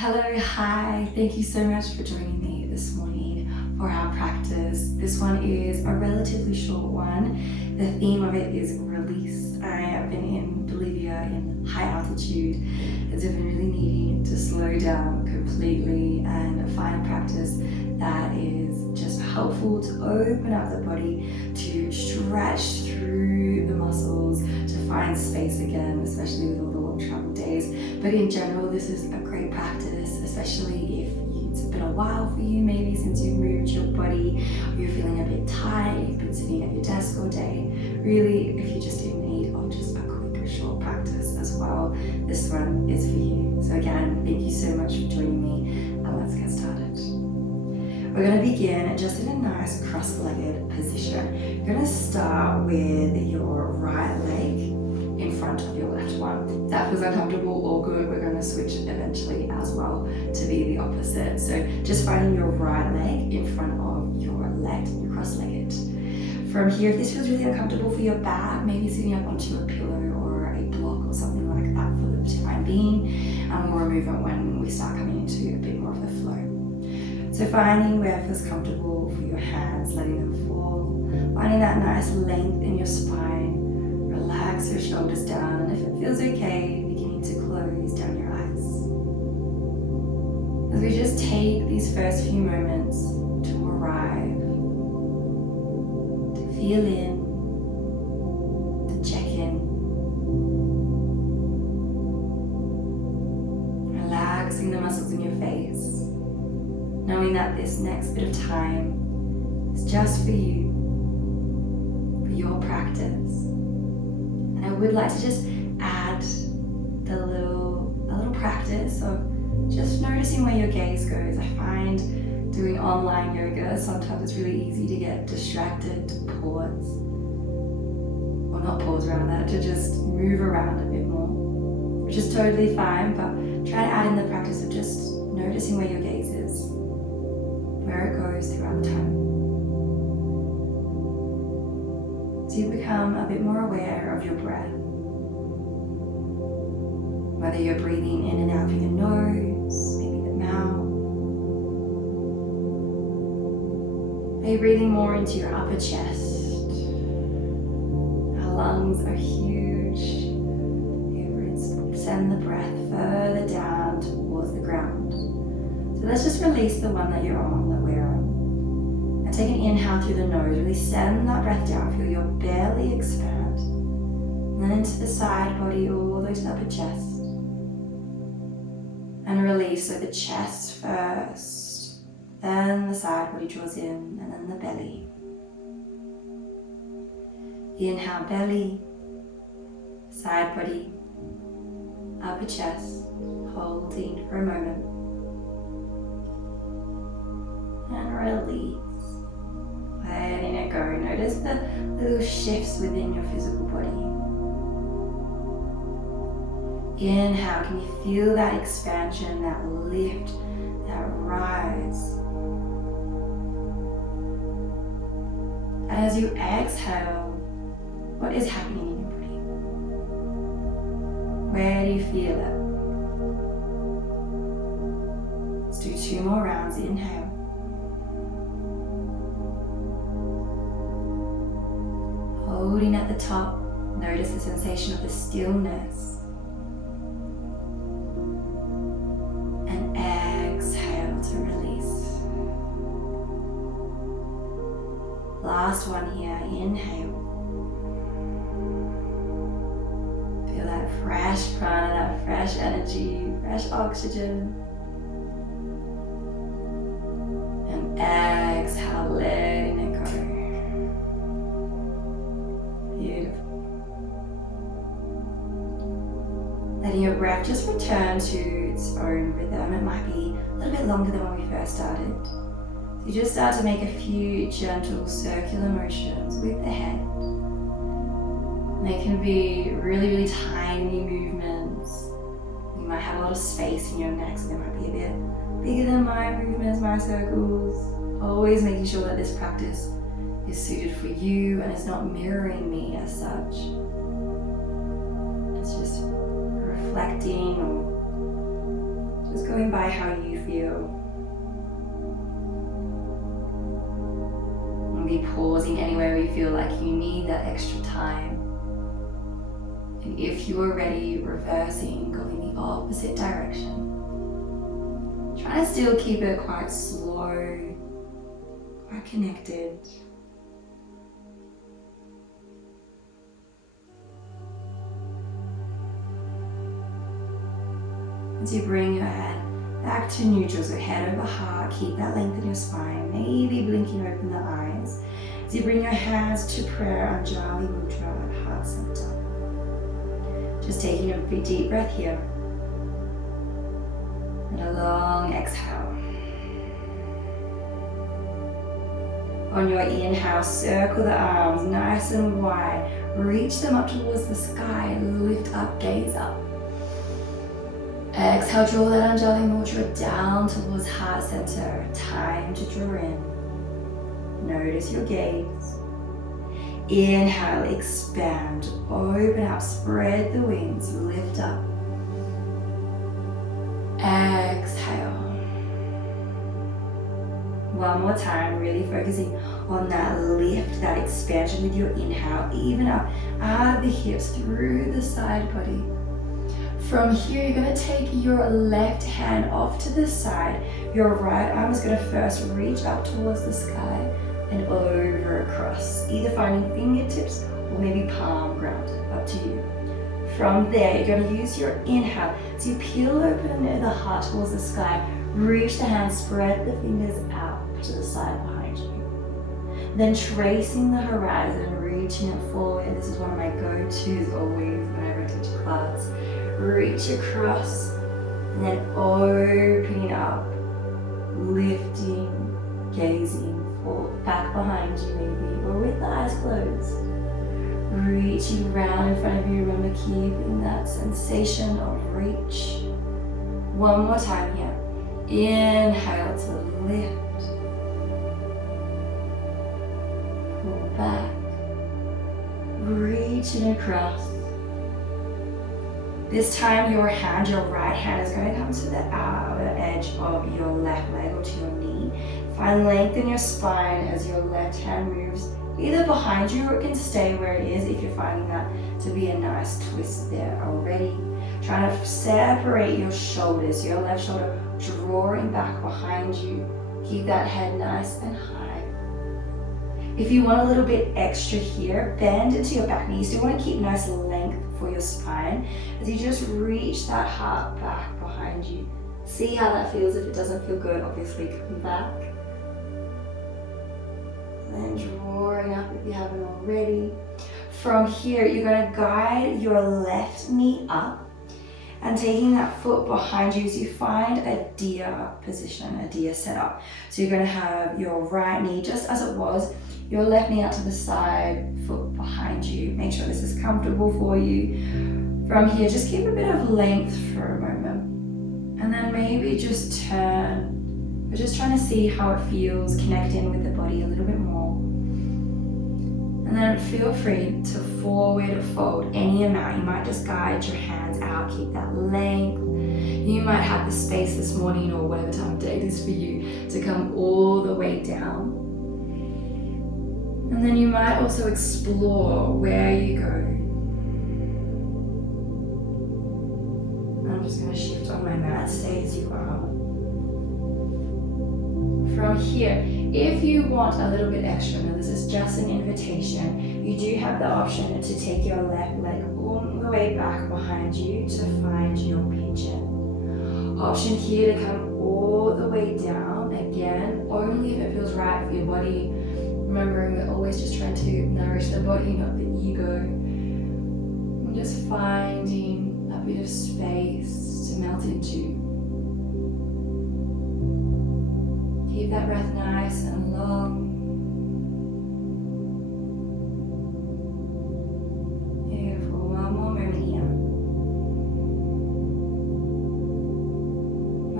Hello, hi. Thank you so much for joining me this morning for our practice. This one is a relatively short one. The theme of it is release. I have been in Bolivia in high altitude, and so I've been really needing to slow down completely and find a practice that is just helpful to open up the body, to stretch through the muscles, to find space again, especially with all the long travel days. But in general, this is a great practice, especially if it's been a while for you, maybe since you've moved your body, or you're feeling a bit tired, you've been sitting at your desk all day. Really, if you're just in need of just a quick, short practice as well, this one is for you. So again, thank you so much for joining me, and let's get started. We're going to begin just in a nice cross-legged position. You're going to start with your right leg in front of your left one. If that feels uncomfortable or good, we're going to switch eventually as well to be the opposite. So just finding your right leg in front of your left, you're cross-legged. From here, if this feels really uncomfortable for your back, maybe sitting up onto a pillow or a block or something like that for the time being, and we'll remove it when we start coming into a bit more of the flow. So finding where it feels comfortable for your hands, letting them fall, finding that nice length in your spine. Relax your shoulders down, and if it feels okay, beginning to close down your eyes. As we just take these first few moments to arrive, to feel in, to check in, relaxing the muscles in your face, knowing that this next bit of time is just for you, for your practice. And I would like to just add a little practice of just noticing where your gaze goes. I find doing online yoga, sometimes it's really easy to get distracted, to pause, or not pause around that, to just move around a bit more, which is totally fine, but try to add in the practice of just noticing where your gaze is, where it goes throughout the time. So you become a bit more aware of your breath. Whether you're breathing in and out through the nose, maybe the mouth. Are you breathing more into your upper chest? Our lungs are huge. Here, send the breath further down towards the ground. So let's just release the one that you're on, that we're on. And take an inhale through the nose. Really send that breath down. Feel your belly expand. And then into the side body, all the way to the upper chest. And release, so the chest first, then the side body draws in, and then the belly. Inhale, belly, side body, upper chest, holding for a moment. And release, letting it go. Notice the little shifts within your physical body. Inhale, can you feel that expansion, that lift, that rise? And as you exhale, what is happening in your body? Where do you feel it? Let's do 2 more rounds. Inhale. Holding at the top, notice the sensation of the stillness. And exhale to release. Last one here, inhale. Feel that fresh prana, that fresh energy, fresh oxygen. And exhale, letting it go. Beautiful. Letting your breath just return to its own rhythm. It might be a little bit longer than when we first started. So you just start to make a few gentle circular motions with the head. And they can be really, really tiny movements. You might have a lot of space in your neck, so they might be a bit bigger than my movements, my circles. Always making sure that this practice is suited for you and it's not mirroring me as such. It's just reflecting or Just going by how you feel. And be pausing anywhere you feel like you need that extra time. And if you are ready, reversing, going the opposite direction. Try to still keep it quite slow, quite connected. As you bring your head back to neutral, so head over heart, keep that length in your spine, maybe blinking open the eyes. As you bring your hands to prayer, Anjali Mudra at heart center. Just taking a big deep breath here. And a long exhale. On your inhale, circle the arms nice and wide. Reach them up towards the sky. Lift up, gaze up. Exhale, draw that Anjali Mudra down towards heart center. Time to draw in. Notice your gaze. Inhale, expand, open up, spread the wings, lift up. Exhale. One more time, really focusing on that lift, that expansion with your inhale, even up out of the hips, through the side body. From here, you're going to take your left hand off to the side. Your right arm is going to first reach up towards the sky and over across, either finding fingertips or maybe palm ground, up to you. From there, you're going to use your inhale. So you peel open the heart towards the sky, reach the hand, spread the fingers out to the side behind you. Then tracing the horizon, reaching it forward. This is one of my go-tos always whenever I teach class. Reach across, and then opening up, lifting, gazing forward, back behind you maybe, or with the eyes closed. Reaching round in front of you, remember keeping that sensation of reach. One more time here. Inhale to lift. Pull back. Reaching across. This time your hand, your right hand is going to come to the outer edge of your left leg or to your knee. Find length in your spine as your left hand moves either behind you or it can stay where it is if you're finding that to be a nice twist there already. Trying to separate your shoulders, your left shoulder drawing back behind you. Keep that head nice and high. If you want a little bit extra here, bend into your back knee. You still want to keep nice length for your spine as you just reach that heart back behind you. See how that feels. If it doesn't feel good, obviously come back. And then drawing up if you haven't already. From here, you're going to guide your left knee up and taking that foot behind you as you find a deer position, a deer setup. So you're going to have your right knee just as it was, your left knee out to the side, foot behind you. Make sure this is comfortable for you. From here, just keep a bit of length for a moment. And then maybe just turn. We're just trying to see how it feels, connect in with the body a little bit more. And then feel free to forward fold any amount. You might just guide your hands out, keep that length. You might have the space this morning or whatever time of day it is for you to come all the way down. And then you might also explore where you go. I'm just going to shift on my mat, stay as you are. From here, if you want a little bit extra, now this is just an invitation, you do have the option to take your left leg all the way back behind you to find your pigeon. Option here to come all the way down, again, only if it feels right for your body. Remembering we're always just trying to nourish the body, not the ego. And just finding that bit of space to melt into. Keep that breath nice and long. Beautiful. One more moment here.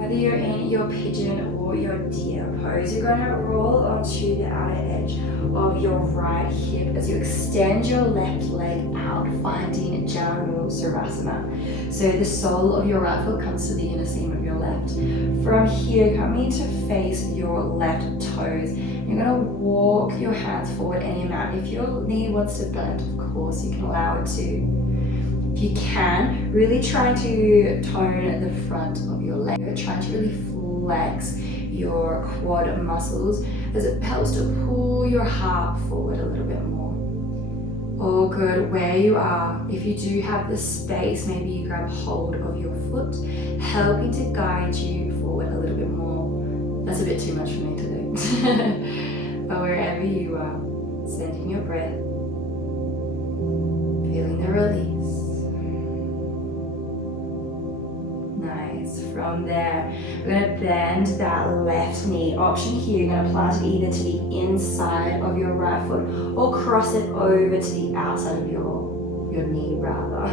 By whether you're in your pigeon or your deer pose, you're going to roll onto the outer edge of your right hip as you extend your left leg out, finding Janu Sarasana. So the sole of your right foot comes to the inner seam of your left. From here, coming to face your left toes, you're going to walk your hands forward any amount. If your knee wants to bend, of course, you can allow it to. If you can, really try to tone the front of your leg. Try to really flex your quad muscles as it helps to pull your heart forward a little bit more. All good where you are. If you do have the space, maybe you grab hold of your foot, helping to guide you forward a little bit more. That's a bit too much for me to do. But wherever you are, sending your breath, feeling the release. Nice. From there, we're going to bend that left knee. Option here, you're going to plant it either to the inside of your right foot or cross it over to the outside of your knee rather.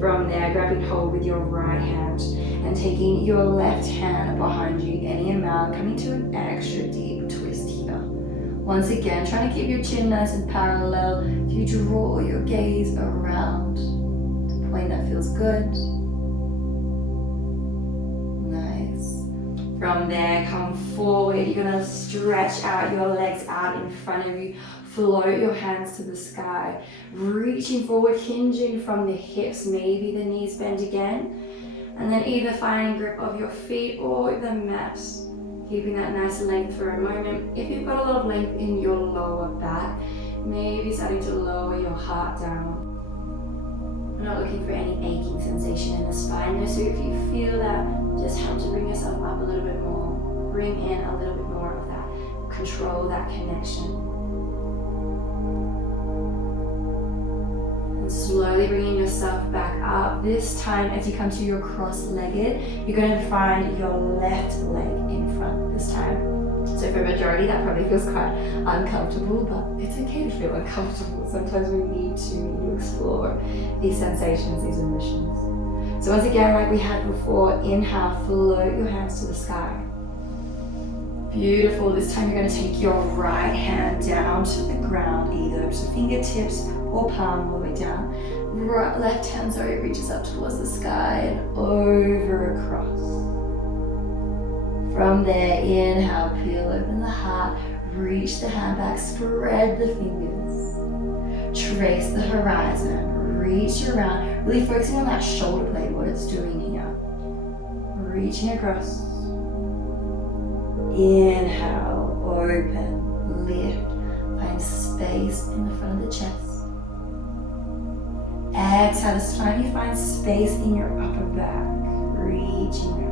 From there, grabbing hold with your right hand and taking your left hand behind you any amount, coming to an extra deep twist here. Once again, trying to keep your chin nice and parallel. You draw your gaze around to a point that feels good. From there, come forward. You're going to stretch out your legs out in front of you. Float your hands to the sky. Reaching forward, hinging from the hips. Maybe the knees bend again. And then either finding grip of your feet or the mat. Keeping that nice length for a moment. If you've got a lot of length in your lower back, maybe starting to lower your heart down. We're not looking for any aching sensation in the spine. So if you feel that, just help to bring yourself up a little bit more. Bring in a little bit more of that. Control that connection. And slowly bringing yourself back up. This time, as you come to your cross-legged, you're going to find your left leg in front this time. So for a majority, that probably feels quite uncomfortable, but it's okay to feel uncomfortable. Sometimes we need to explore these sensations, these emotions. So once again, like we had before, inhale, float your hands to the sky. Beautiful. This time you're going to take your right hand down to the ground, either to fingertips or palm all the way down. Left hand, reaches up towards the sky and over across. From there, inhale, peel open the heart, reach the hand back, spread the fingers, trace the horizon, reach around, really focusing on that shoulder blade, what it's doing here. Reaching across. Inhale, open, lift, find space in the front of the chest. Exhale, this time you find space in your upper back, reaching out.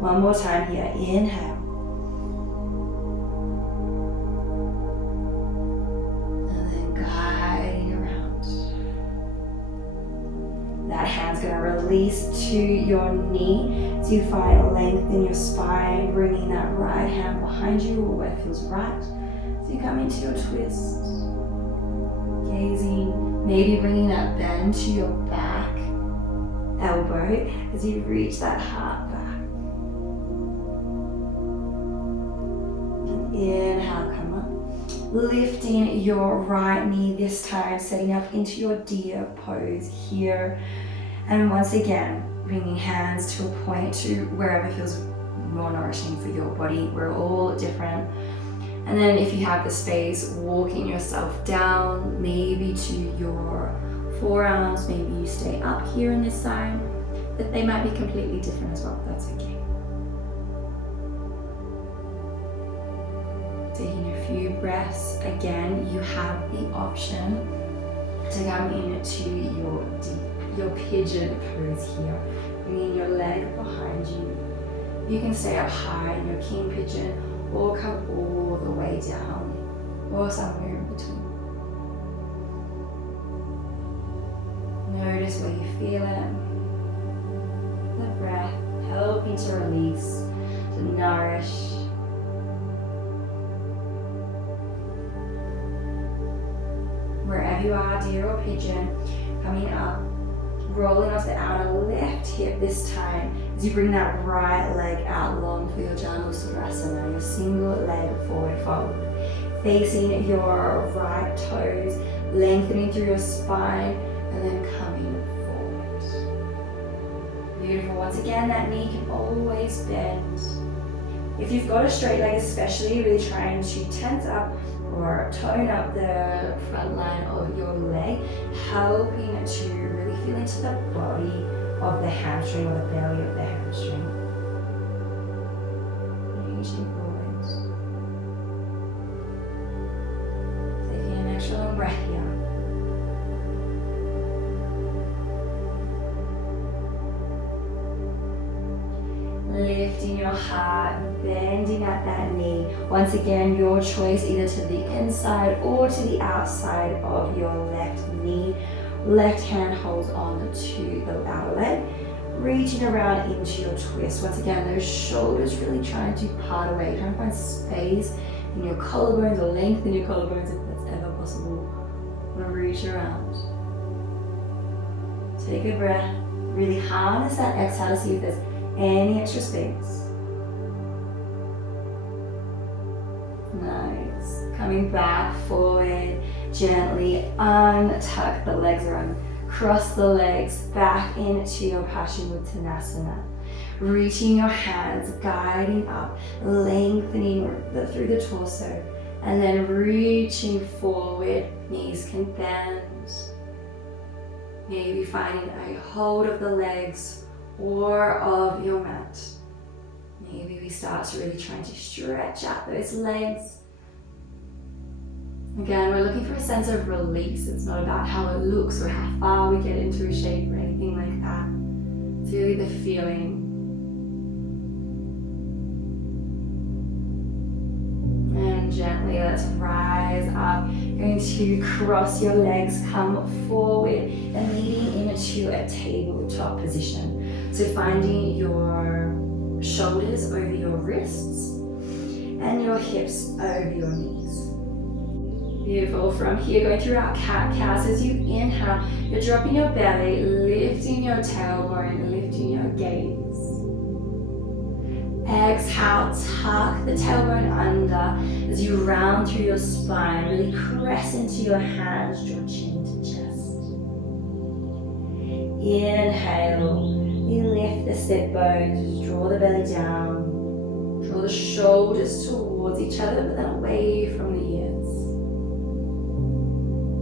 One more time here, inhale. And then guiding around. That hand's going to release to your knee so you find length in your spine, bringing that right hand behind you or where it feels right. So you come into your twist. Gazing, maybe bringing that bend to your back elbow as you reach that heart back. Inhale, come up. Lifting your right knee this time, setting up into your deer pose here. And once again, bringing hands to a point to wherever feels more nourishing for your body. We're all different. And then if you have the space, walking yourself down, maybe to your forearms, maybe you stay up here on this side, but they might be completely different as well, that's okay. Taking a few breaths. Again, you have the option to come into your pigeon pose here. Bringing your leg behind you. You can stay up high in your king pigeon or come all the way down or somewhere in between. Notice where you feel it. The breath helping to release, to nourish. Wherever you are, deer or pigeon, coming up, rolling off the outer left hip this time As you bring that right leg out long for your Janusarasana, your single leg forward fold. Facing your right toes, lengthening through your spine, and then coming forward. Beautiful. Once again, that knee can always bend. If you've got a straight leg especially, really trying to tense up or tone up the front line of your leg, helping to really feel into the body of the hamstring or the belly of the hamstring. Reaching forward. Taking an extra long breath here. Lifting your heart, bending at that knee. Once again, your choice, either to the inside or to the outside of your left knee. Left hand holds on to the outer leg, reaching around into your twist. Once again, those shoulders really trying to part away, trying to find space in your collarbones or lengthen your collarbones if that's ever possible. Reach around. Take a breath. Really harness that exhale to see if there's any extra space. Nice. Coming back forward, gently untuck the legs around. Cross the legs back into your Paschimottanasana. Reaching your hands, guiding up, lengthening through the torso, and then reaching forward. Knees can bend. Maybe finding a hold of the legs or of your mat. Maybe we start to really try to stretch out those legs. Again, we're looking for a sense of release. It's not about how it looks or how far we get into a shape or anything like that. It's really the feeling. And gently, let's rise up. Going to cross your legs, come forward, and leading into a tabletop position. So finding your shoulders over your wrists and your hips over your knees. Beautiful. From here, going through our cat-cows. As you inhale, you're dropping your belly, lifting your tailbone, lifting your gaze. Exhale, tuck the tailbone under as you round through your spine. Really press into your hands, draw chin to chest. Inhale, you lift the sit bones, draw the belly down. Draw the shoulders towards each other, but then away from the ears.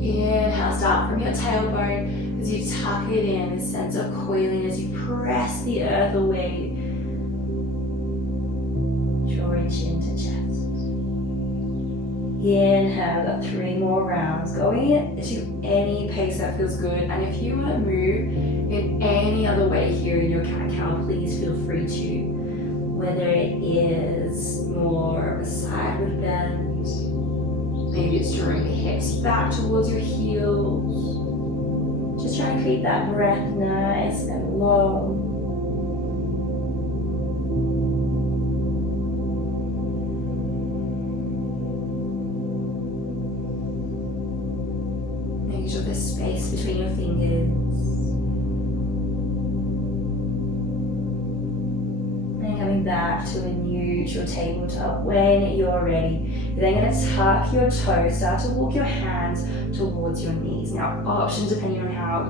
Inhale, start from your tailbone as you tuck it in, this sense of coiling as you press the earth away. Drawing chin to chest. Inhale, got 3 more rounds. Going into any pace that feels good. And if you want to move in any other way here in your cat-cow, please feel free to. Whether it is more of a sideward bend, maybe it's drawing the hips back towards your heels. Just try and keep that breath nice and low. Making sure there's space between your fingers. Coming back to a neutral tabletop when you're ready. You're then going to tuck your toes, start to walk your hands towards your knees. Now, options depending on how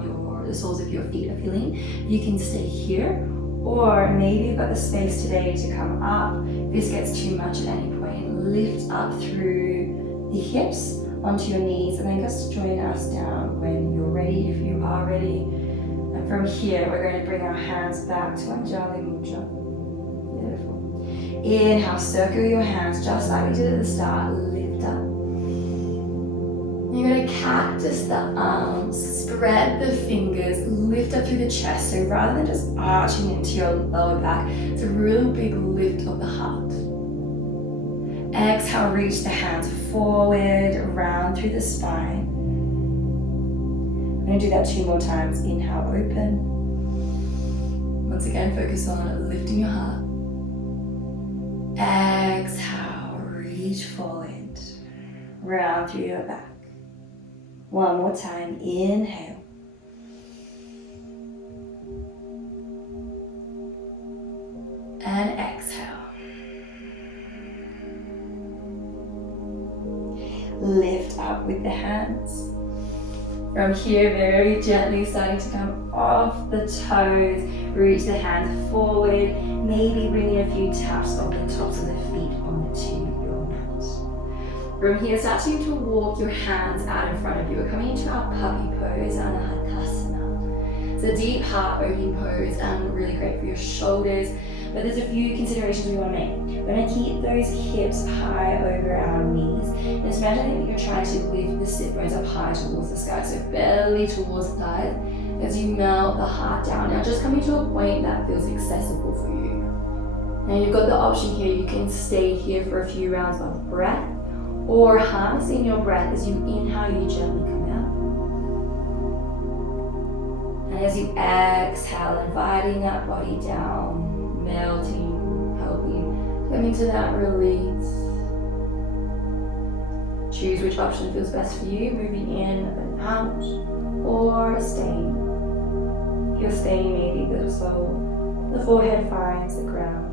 the soles of your feet are feeling. You can stay here, or maybe you've got the space today to come up. If this gets too much at any point, lift up through the hips onto your knees, and then just join us down when you're ready, if you are ready. And from here, we're going to bring our hands back to Anjali Mudra. Beautiful. Inhale, circle your hands just like we did at the start. Lift up. You're going to cactus the arms, spread the fingers, lift up through the chest. So rather than just arching into your lower back, it's a real big lift of the heart. Exhale, reach the hands forward, round through the spine. I'm going to do that 2 more times. Inhale, open. Once again, focus on lifting your heart. Exhale, reach forward, round through your back. 1 more time, inhale. And exhale. Lift up with the hands. From here, very gently starting to come off the toes, reach the hands forward, maybe bringing a few taps of the tops of the feet onto your mat. From here, starting to walk your hands out in front of you. We're coming into our puppy pose, Anahakasana. It's a deep heart opening pose and really great for your shoulders, but there's a few considerations we want to make. We're going to keep those hips high over our knees. And just imagine that you're trying to lift the sit bones up high towards the sky, so belly towards the thighs as you melt the heart down. Now just coming to a point that feels accessible for you. Now you've got the option here, you can stay here for a few rounds of breath, or harnessing your breath as you inhale, you gently come out. And as you exhale, inviting that body down, melting, helping come into that release. Choose which option feels best for you, moving in and out, or staying. If you're staying, maybe the forehead finds the ground.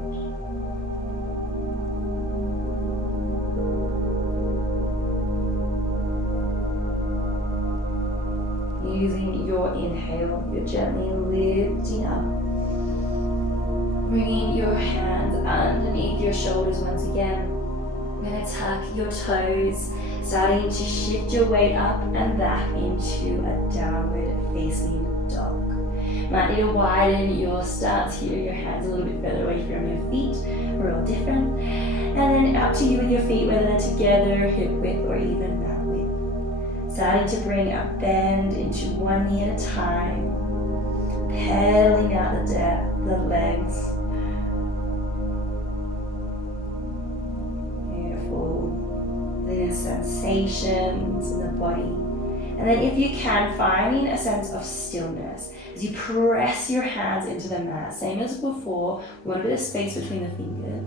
Using your inhale, you're gently lifting up. Bringing your hands underneath your shoulders once again. You're going to tuck your toes, starting to shift your weight up and back into a downward facing dog. Might need to widen your stance here, your hands a little bit further away from your feet. We're all different. And then up to you with your feet, whether they're together, hip width, or even mat width. Starting to bring a bend into one knee at a time. Pedaling out the legs. Sensations in the body. And then if you can, finding a sense of stillness as you press your hands into the mat, same as before, a little bit of space between the fingers.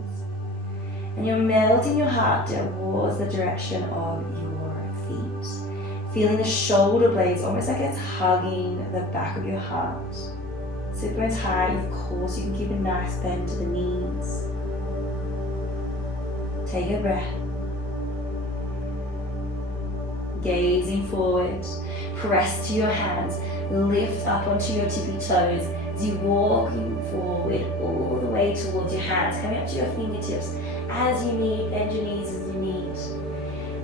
And you're melting your heart towards the direction of your feet. Feeling the shoulder blades almost like it's hugging the back of your heart. Sit bones high, of course you can keep a nice bend to the knees. Take a breath. Gazing forward, press to your hands, lift up onto your tippy toes as you walking forward all the way towards your hands, coming up to your fingertips as you need, bend your knees as you need.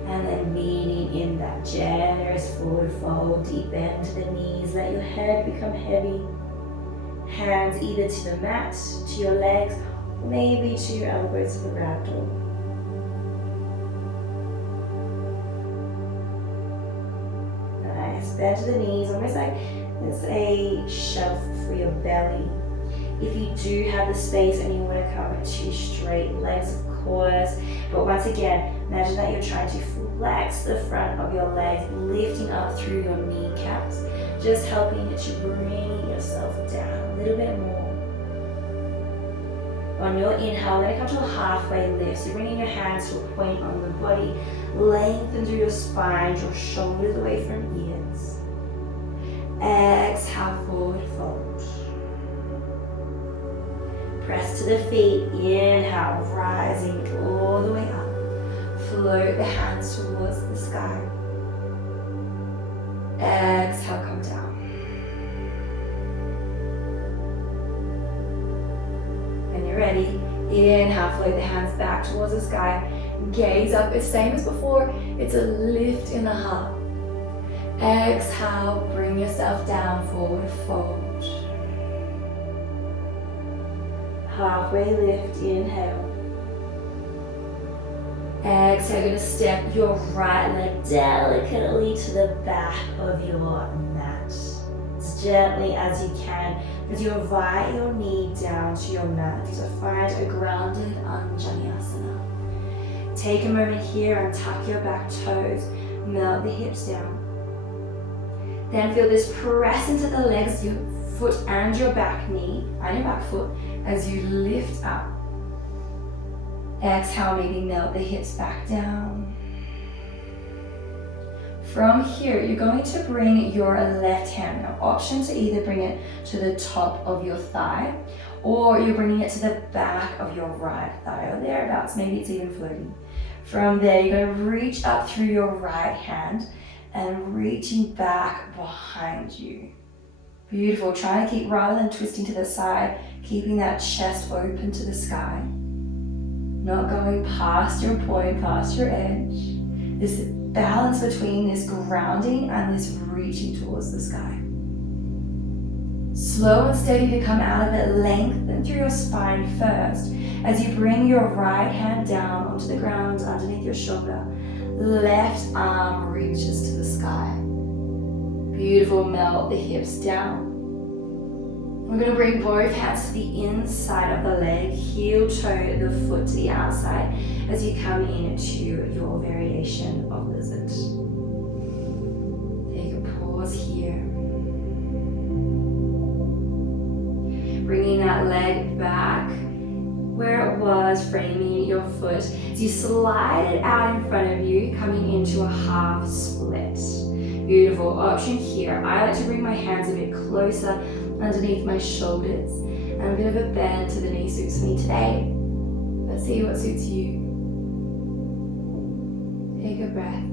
And then leaning in that generous forward fold, deep bend to the knees, let your head become heavy. Hands either to the mat, to your legs, or maybe to your elbows for ragdoll. Bend to the knees, almost like there's a shelf for your belly. If you do have the space and you want to come to straight legs, of course, but once again, imagine that you're trying to flex the front of your legs, lifting up through your kneecaps, just helping you to bring yourself down a little bit more. On your inhale, we're going to come to a halfway lift. So you're bringing your hands to a point on the body, lengthen through your spine, your shoulders away from ears. Exhale, forward fold. Press to the feet, inhale, rising all the way up. Float the hands towards the sky. Exhale, come down. When you're ready, inhale, float the hands back towards the sky. Gaze up, it's same as before. It's a lift in the heart. Exhale, bring yourself down, forward fold. Halfway lift, inhale. Exhale, you're going to step your right leg delicately to the back of your mat. As gently as you can, as you invite your knee down to your mat to find a grounded Anjaneyasana. Take a moment here and tuck your back toes, melt the hips down. Then feel this press into the legs, your foot and your back knee and your back foot as you lift up. Exhale, maybe melt the hips back down. From here, you're going to bring your left hand. Now, option to either bring it to the top of your thigh or you're bringing it to the back of your right thigh or thereabouts, maybe it's even floating. From there, you're going to reach up through your right hand and reaching back behind you. Beautiful. Trying to keep, rather than twisting to the side, keeping that chest open to the sky. Not going past your point, past your edge. This balance between this grounding and this reaching towards the sky. Slow and steady to come out of it. Lengthen through your spine first as you bring your right hand down onto the ground underneath your shoulder. Left arm reaches to the sky. Beautiful. Melt the hips down. We're going to bring both hands to the inside of the leg, heel toe the foot to the outside as you come into your variation of lizard. Take a pause here. Bringing that leg back where it was, framing your foot as you slide it out in front of you, coming into a half split. Beautiful. Option here. I like to bring my hands a bit closer underneath my shoulders, and a bit of a bend to the knee suits me today. Let's see what suits you. Take a breath.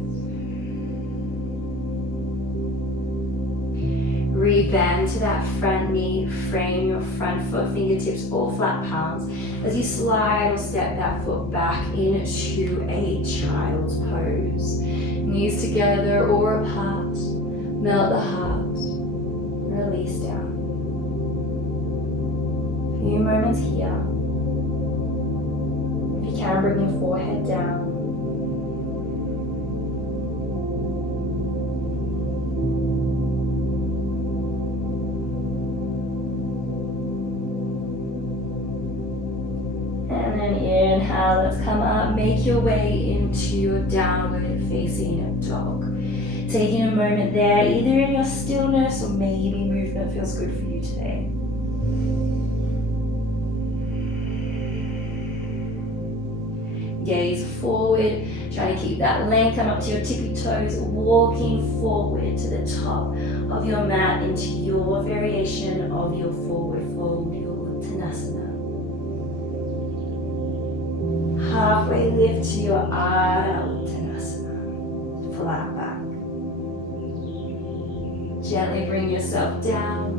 Rebend to that front knee, frame your front foot, fingertips or flat palms as you slide or step that foot back into a child's pose. Knees together or apart. Melt the heart. Release down. Few moments here. If you can, bring your forehead down. And then inhale, let's come up, make your way into your downward facing dog. Taking a moment there, either in your stillness or maybe movement feels good for you today. Gaze forward, trying to keep that length, come up to your tippy toes, walking forward to the top of your mat into your variation of your forward fold, your Uttanasana. Halfway lift to your Ardha Uttanasana, flat back. Gently bring yourself down.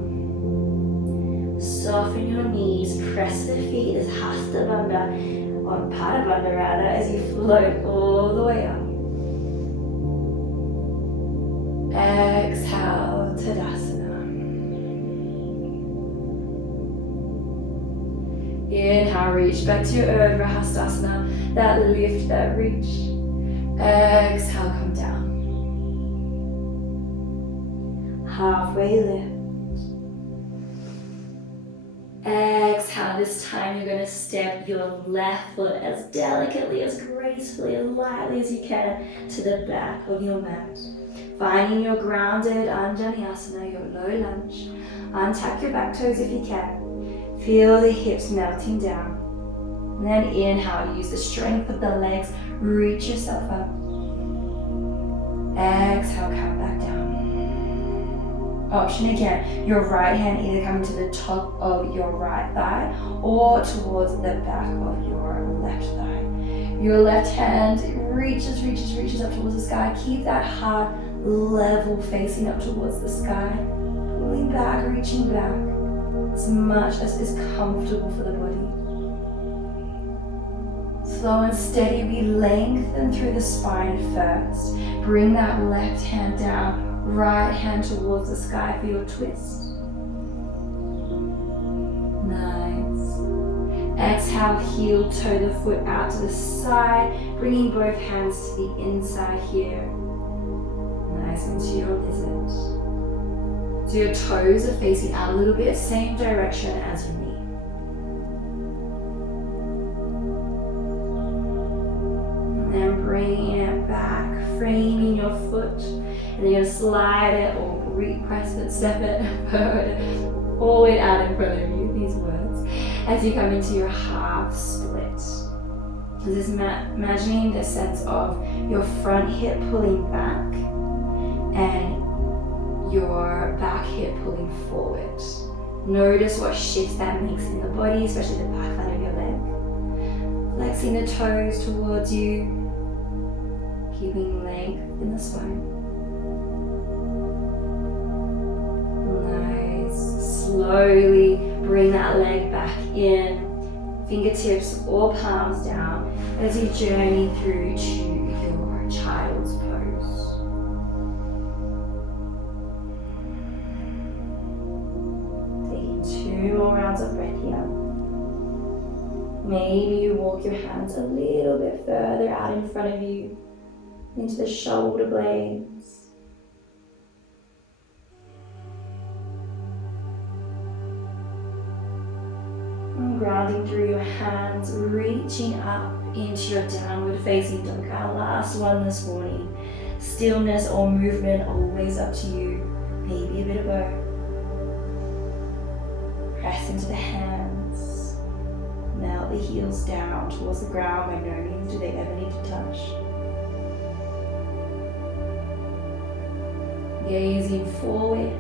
Soften your knees, press the feet as Hasta Bandha, or Pada Bandha rather, as you float all the way up. Exhale, Tadasana. Inhale, reach back to your Urdhva Hastasana, that lift, that reach. Exhale, come down. Halfway lift. Exhale, this time you're going to step your left foot as delicately, as gracefully, as lightly as you can to the back of your mat. Finding your grounded Anjaneyasana, your low lunge. Untuck your back toes if you can. Feel the hips melting down. And then inhale, use the strength of the legs, reach yourself up. Exhale, come back down. Option again, your right hand either coming to the top of your right thigh or towards the back of your left thigh. Your left hand reaches up towards the sky. Keep that heart level, facing up towards the sky. Pulling back, reaching back as much as is comfortable for the body. Slow and steady, we lengthen through the spine first. Bring that left hand down. Right hand towards the sky for your twist. Nice. Exhale, heel toe the foot out to the side, bringing both hands to the inside here. Nice, into your lizard. So your toes are facing out a little bit, same direction as your knee. And then bringing it back, framing your foot. And then you're going to slide it or repress it, step it forward out in front of you, these words, as you come into your half split. This is imagining the sense of your front hip pulling back and your back hip pulling forward. Notice what shifts that makes in the body, especially the back line of your leg. Flexing the toes towards you, keeping length in the spine. Nice. Slowly bring that leg back in, fingertips or palms down as you journey through to your child's pose. Taking 2 more rounds of breath here. Maybe you walk your hands a little bit further out in front of you into the shoulder blades. And grounding through your hands, reaching up into your downward facing dog. Our last one this morning. Stillness or movement, always up to you. Maybe a bit of both. Press into the hands. Melt the heels down towards the ground. By no means do they ever need to touch. Gazing forward,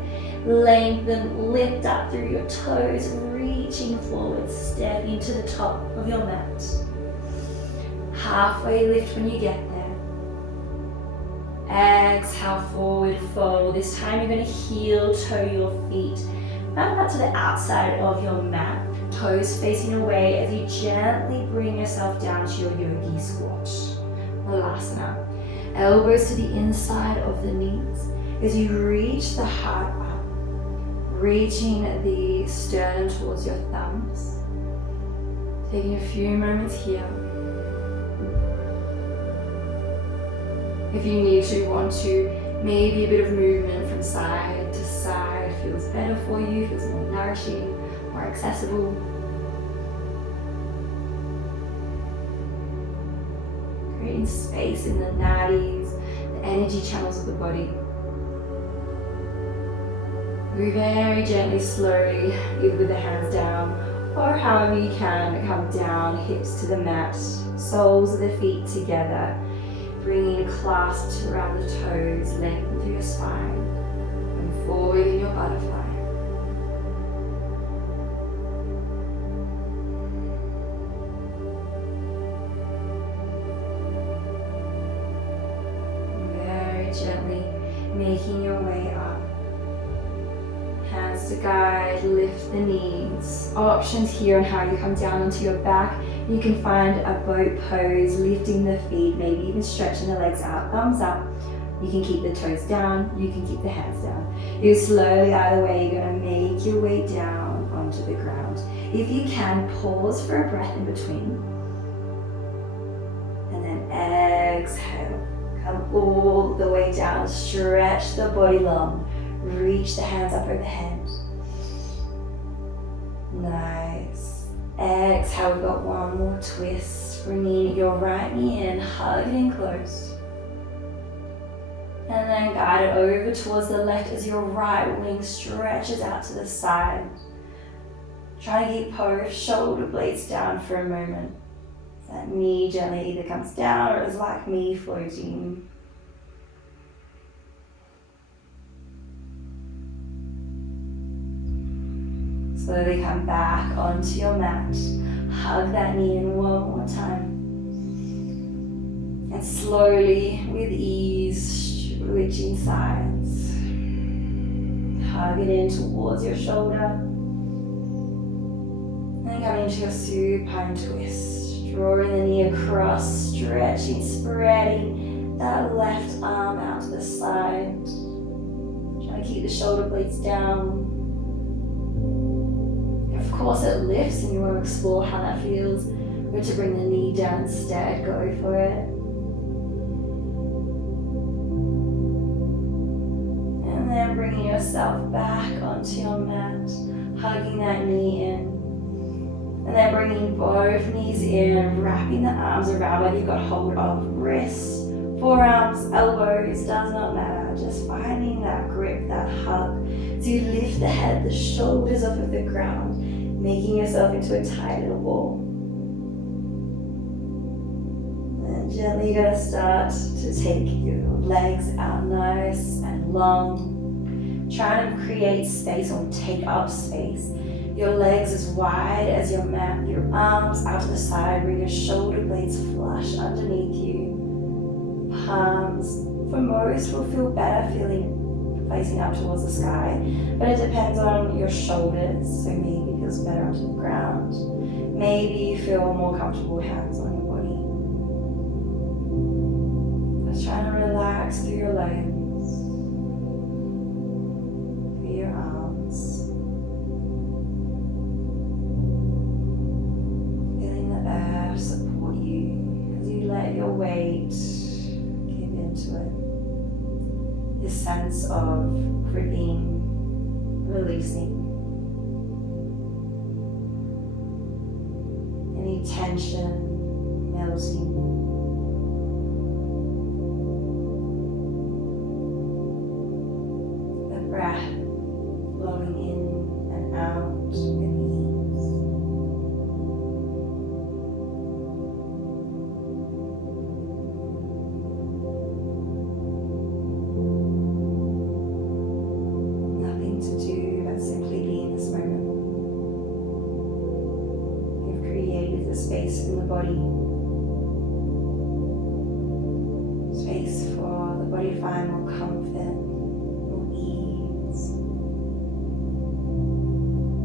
lengthen, lift up through your toes, reaching forward, step into the top of your mat. Halfway lift when you get there. Exhale, forward fold. This time you're going to heel toe your feet back up to the outside of your mat. Toes facing away as you gently bring yourself down to your yogi squat. Halasana. Elbows to the inside of the knees as you reach the heart up, reaching the sternum towards your thumbs. Taking a few moments here. If you need to, want to, maybe a bit of movement from side to side feels better for you, feels more nourishing, more accessible. Creating space in the nadis, the energy channels of the body. Move very gently, slowly, either with the hands down or however you can, come down, hips to the mat, soles of the feet together, bringing clasps around the toes, lengthen through your spine, and forward in your butterfly. Very gently making your way up. Hands to guide, lift the knees. Options here on how you come down onto your back. You can find a boat pose, lifting the feet, maybe even stretching the legs out, thumbs up. You can keep the toes down, you can keep the hands down. You slowly, either way, you're going to make your way down onto the ground. If you can, pause for a breath in between. And then exhale. Come all the way down, stretch the body long. Reach the hands up overhead. Nice. Exhale, we've got one more twist. Bringing your right knee in, hug it in close. And then guide it over towards the left as your right wing stretches out to the side. Try to keep both shoulder blades down for a moment. That knee gently either comes down or is like me floating. Slowly come back onto your mat. Hug that knee in one more time. And slowly, with ease, switching sides. Hug it in towards your shoulder. And come into your supine twist. Drawing the knee across, stretching, spreading that left arm out to the side. Trying to keep the shoulder blades down. Of course it lifts and you want to explore how that feels. But to bring the knee down instead, go for it. And then bringing yourself back onto your mat, hugging that knee in. And then bringing both knees in, wrapping the arms around whether you've got hold of wrists, forearms, elbows, does not matter. Just finding that grip, that hug. So you lift the head, the shoulders off of the ground, making yourself into a tight little ball. And gently you're going to start to take your legs out nice and long. trying to create space or take up space. Your legs as wide as your mat, your arms out to the side, bring your shoulder blades flush underneath you. Palms, for most, will feel better feeling facing up towards the sky, but it depends on your shoulders, so maybe it feels better onto the ground. Maybe you feel more comfortable hands on your body. Just trying to relax through your legs, through your arms. Feeling the earth support you as you let your weight give into it. This sense of gripping, releasing. Any tension melting. The breath flowing in and out with ease. Nothing to do but simply be in this moment. You've created a space in the body. Space for the body to find more comfort, more ease.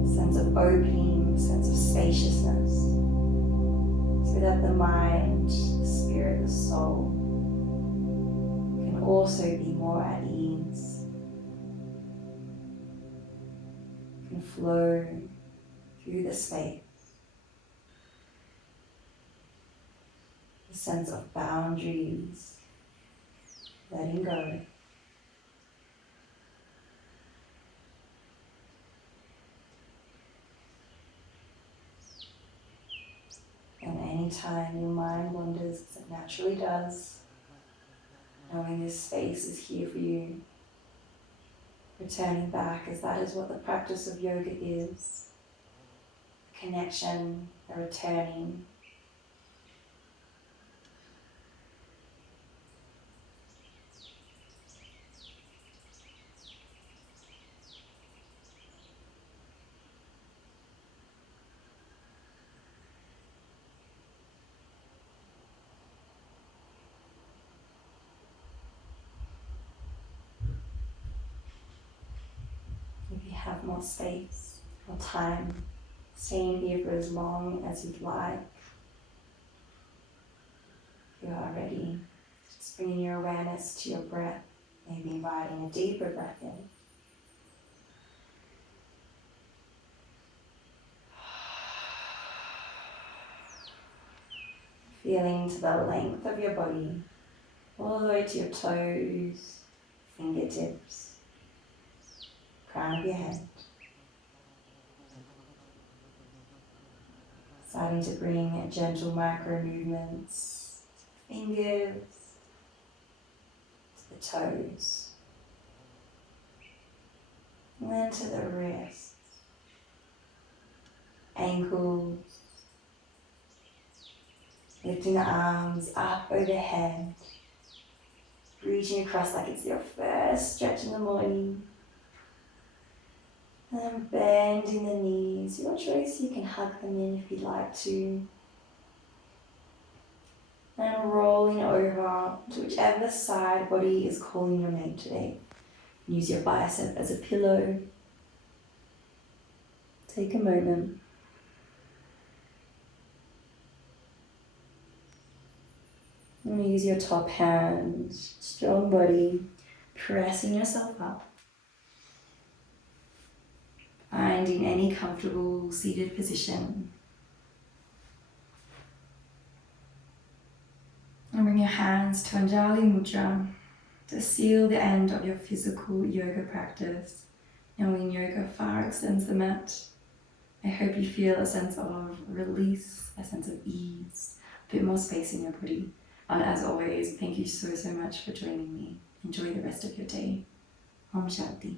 A sense of opening, a sense of spaciousness. So that the mind, the spirit, the soul can also be more at ease. Can flow through the space. A sense of boundaries, letting go. And anytime your mind wanders, as it naturally does, knowing this space is here for you, returning back, as that is what the practice of yoga is. Connection, a returning. If you have more space or time, staying here for as long as you'd like. If you are ready, just bringing your awareness to your breath, maybe inviting a deeper breath in. Feeling to the length of your body, all the way to your toes, fingertips, crown of your head. Starting to bring gentle micro movements to the fingers, to the toes, and then to the wrists, ankles, lifting the arms up overhead, reaching across like it's your first stretch in the morning. And then bending the knees, your choice, you can hug them in if you'd like to. And rolling over to whichever side body is calling your name today. Use your bicep as a pillow. Take a moment. And use your top hand, strong body, pressing yourself up. Finding any comfortable seated position. And bring your hands to Anjali Mudra to seal the end of your physical yoga practice. And when yoga far extends the mat, I hope you feel a sense of release, a sense of ease, a bit more space in your body. And as always, thank you so much for joining me. Enjoy the rest of your day. Om Shanti.